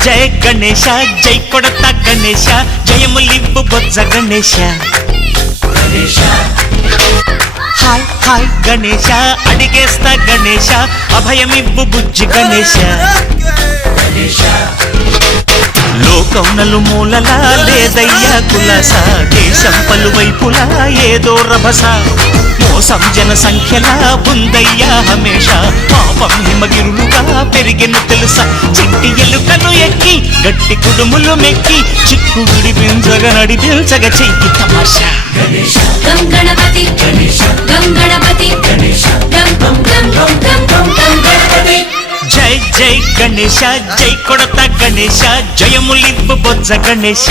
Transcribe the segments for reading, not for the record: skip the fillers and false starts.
జయ గణేశ జై కొడతా గణేశ జయములివ్వు బొజ్జ Ganesha hi hi Ganesha అడిగేస్తా Ganesha అభయమివ్వు బుజ్జి గణేశ లోకం నలుమూలలా లేదయ్యా కులాస దేశం పలువైపులా ఏదో రభస మోసం జన సంఖ్యలా ఉందయ్యా హమేష పాపం హిమగిరులుగా పెరిగిన తెలుసా చిట్టి ఎలుకను ఎక్కి గట్టి కుడుములు మెక్కి చిక్కు విడిపించగా నడిపించగా చెయ్యి తమాషా గం గణపతి గం గణపతి గం గం గం గం గం గం గం గణపతి జై జై గణేశ జై కొడతా గణేశ జయములివ్వు బొజ్జ గణేశ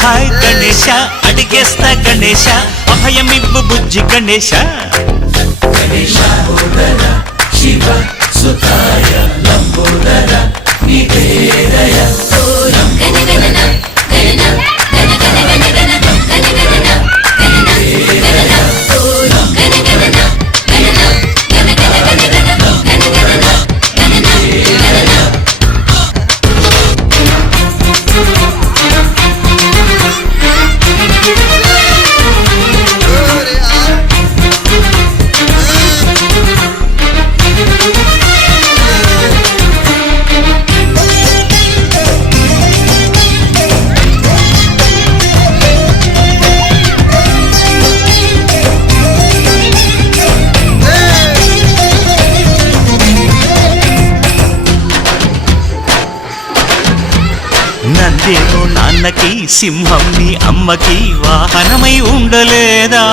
హాయ్ గణేశ అడిగేస్తా గణేశ అభయమివ్వు బుజ్జి గణేశ శివ సుతాయ లంబోదర నివేదయ నందేమో నాన్నకి సింహం నీ అమ్మకి వాహనమై ఉండలేదా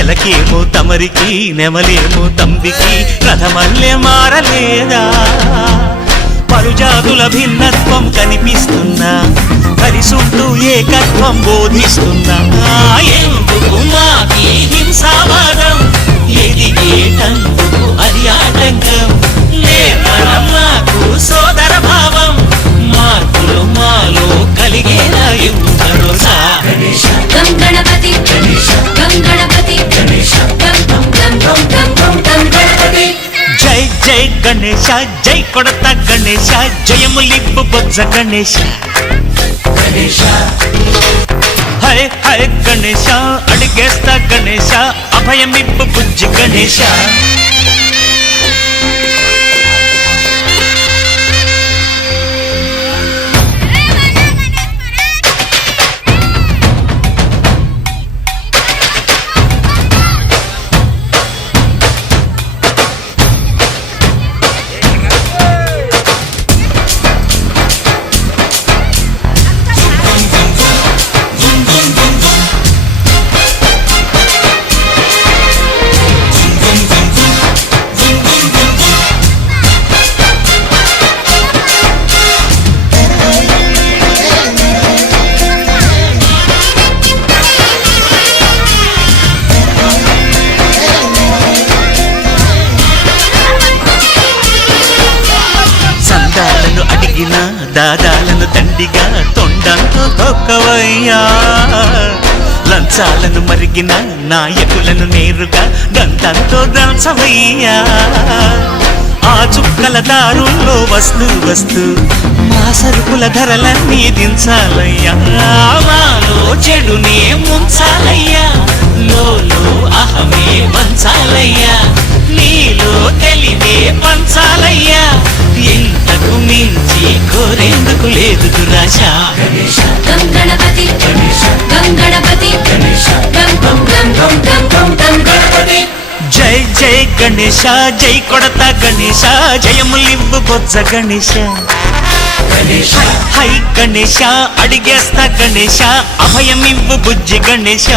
ఎలకేమో తమరికి నెమలేమో తంబికి రథమల్లే మారలేదా పరుజాతుల భిన్నత్వం కనిపిస్తున్నా కలిసుంటూ ఏకత్వం బోధిస్తున్నా ఎందుకు మాకి హింసావాదం ఎదిగేటందుకు అది ఆటంకం నేర్పడం మాకు సోదర భావం మార్పులు మాలో కలిగేలా భరోసా గం గణపతి గం గణపతి గం గం గం గం గం గం గం గణపతి జై జై గణేశ జై కొడతా గణేశ జయములివ్వు బొజ్జ గణేశ హరే హరే గణేశ అడిగేస్తా గణేశ అభయమివ్వు బుజ్జి గణేశ అడిగిన దాదాలను దండిగా తొండంతో తొక్కవయ్యా లంచాలను మరిగిన నాయకులను నేరుగా దంతంతో దంచవయ్యా ఆ చుక్కల దారుల్లో వస్తూ వస్తూ మా సరుకుల ధరలన్నీ దించాలయ్యా మాలో చెడునే ముంచాలయ్యా లోలో అహమే వంచాలయ్యా నీలో తెలివే పంచాలయ్యా ఇంతకు మించి కోరేందుకు లేదు దురాశ గం గణపతి గం గణపతి గం గం గం గం గం గం గం గణపతి జై జై గణేశ జై కొడతా గణేశ జయములివ్వు బొజ్జ గణేశ హై గణేశ అడిగేస్తా గణేశ అభయమివ్వు బుజ్జి గణేశ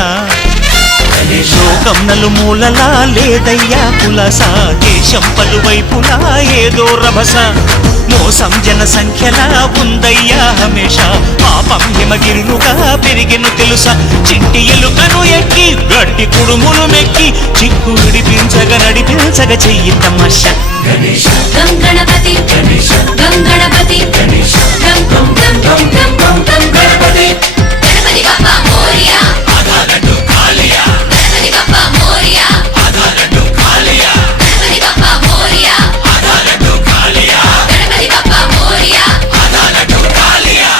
లోకం నలుమూలలా లేదయ్యా కులాస దేశం పలువైపులా ఏదో రభస మోసం జన సంఖ్యలా ఉందయ్యా హమేష పాపం హిమగిరులుగా పెరిగెను తెలుసా చిట్టి ఎలుకను ఎక్కి గట్టి కుడుములు మెక్కి చిక్కు విడిపించగా నడిపించగ చెయ్యి తమాష గణేశ గం గణపతి గణేశ గం గణపతి గణేశ గం గం గం గం గం గం గం గణపతి గణపతి బప్పా మోరియా ఆధారడు కాళియా గణపతి బప్పా మోరియా ఆధారడు కాళియా గణపతి బప్పా మోరియా ఆధారడు కాళియా గణపతి బప్పా మోరియా ఆధారడు కాళియా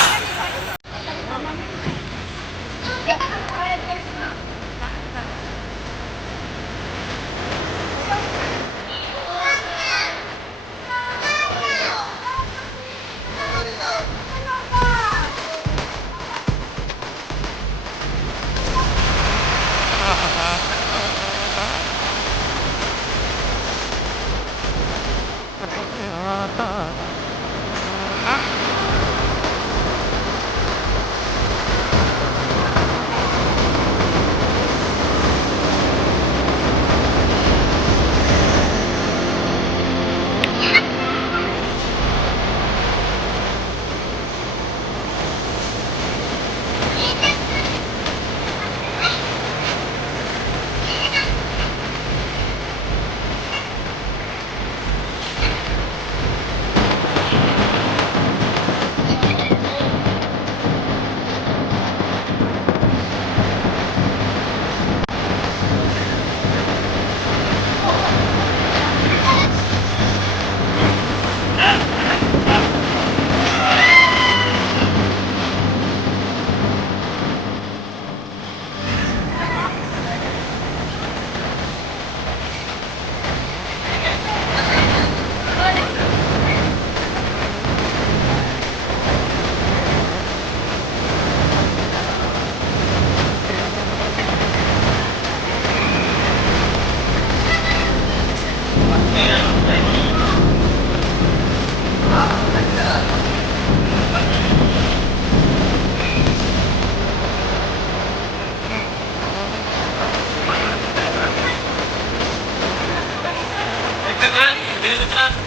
Ini